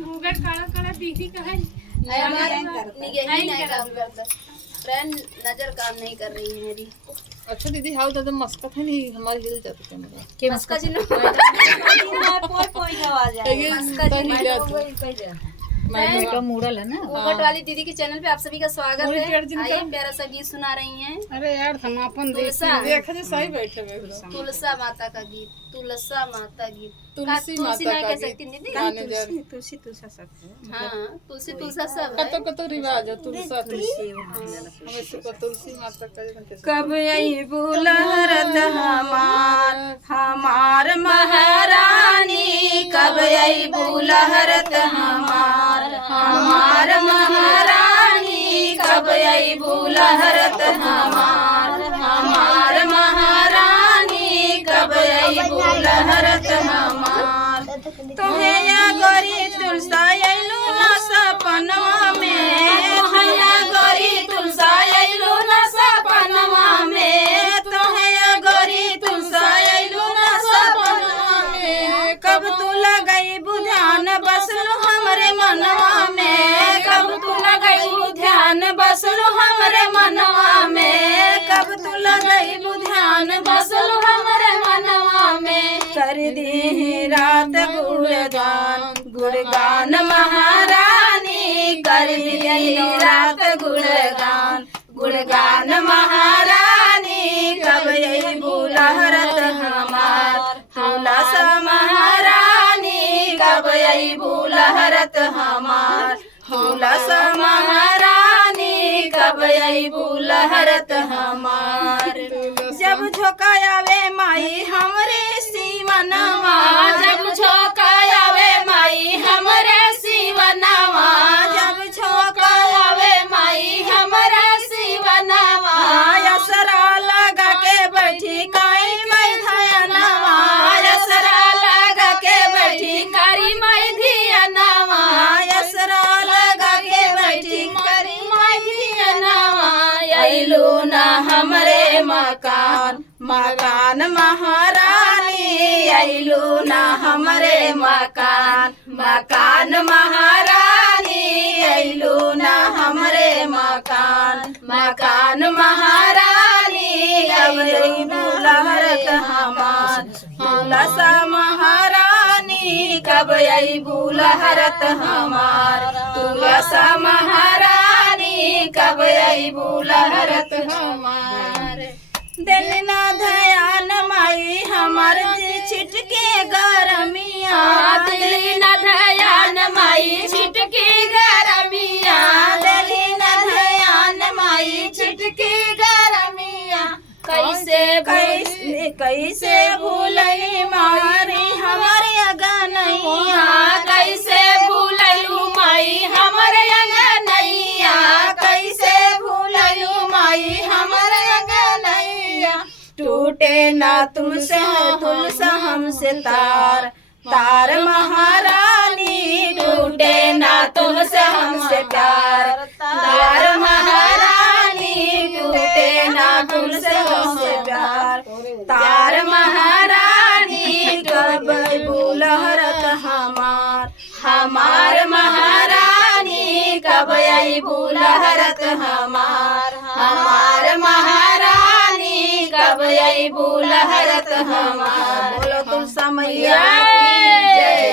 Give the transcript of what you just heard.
मुगा काला काला दीदी का है फ्रेंड नजर काम नहीं कर रही है मेरी। अच्छा दीदी हाउ दादा मस्का था नहीं हमारी हिल जाते कैमरा के मस्का जी नो कोई आवाज ये मस्का जी हिल मैं का मूडल है ना मुगट वाली दीदी के चैनल पे आप सभी का स्वागत है। आइए प्यारा सा गीत सुना रही हैं। अरे यार समापन तुलसा देखा सही बैठे हुए एकदम तुलसा माता का गीत, तुलसा माता गीत, तुलसी तुलसी माता ना का कह गीत सकती दीदी। मैनेजर तुलसी तुलसा सब हाँ तुलसी तुलसा सब है। कतो रिवाज है तुलसा तुलसी हमें से तुलसी माता का कैसे कब आई बुलहरत हमार महारानी, कब आई बुलहरत हमार महारानी, कब आई बुलहरत हमार महारानी, कब आई बुलहरत हमार। तोहे या गोरी तुलसा आइलू ना सपनवा में, तोहे या गोरी तुलसा आइलू ना सपनवा में, तोहे या गोरी तुलसा आइलू ना सपनवा में। कब तू लगई बुध्यान बसलू हमरे मनवा में, कब तू लगई बुध्यान बसलू हमरे मनवा में, कब तू लगई बुध्यान बसलू हमरे मनवा में। कर दी रात गुणगान महारानी, कर दी रात गुणगान महारानी, कब यही बुलहरत हमार तुलसा महारानी, कब यही बुलहरत हमार तुलसा महारानी, कब यही बुलहरत हमार। जब झोंकायावे माई हमरे सीवनवा, जब झोंकायावे माई हमरे सीवनवा, जब झोंकायावे माई हमरे सीवनवा। असरा लगा के बैठी काई माई धयनवा, असरा लगा के बैठी करी माई धियनवा, असरा लगा के बैठी करी माई धियनवा। आइलू ना हमरे मकान महारानी, आइलू ना हमरे मकान महारानी, आइलू ना हमरे मकान महारानी, कब आई बुलहरत हमार तुलसा महारानी, कब आई बुलहरत हमार तुलसा महारानी, कब आई बुलहरत हमार। दिल ना ध्यान माई हमार छिटके गरमिया, दिल ना ध्यान माई छिटके गरमिया, दिल ना ध्यान माई छिटके गरमिया। कैसे भूलई मारी हमारे अगनैया, कैसे भूललू माई हमारे अगनैया, कैसे भूललू माई हमारे अगनैया। टूटे ना तुमसे तुलसा हमसे तार महारानी, टूटे ना तुमसे हमसे तार महारानी, टूटे ना तुमसे हमसे प्यार तार महारानी, कब बुलहरत हमार महारानी, कब आई बुलहरत हमार महारानी, कब आई बुलहरत हमार। बोलो तुलसा मैया की जय।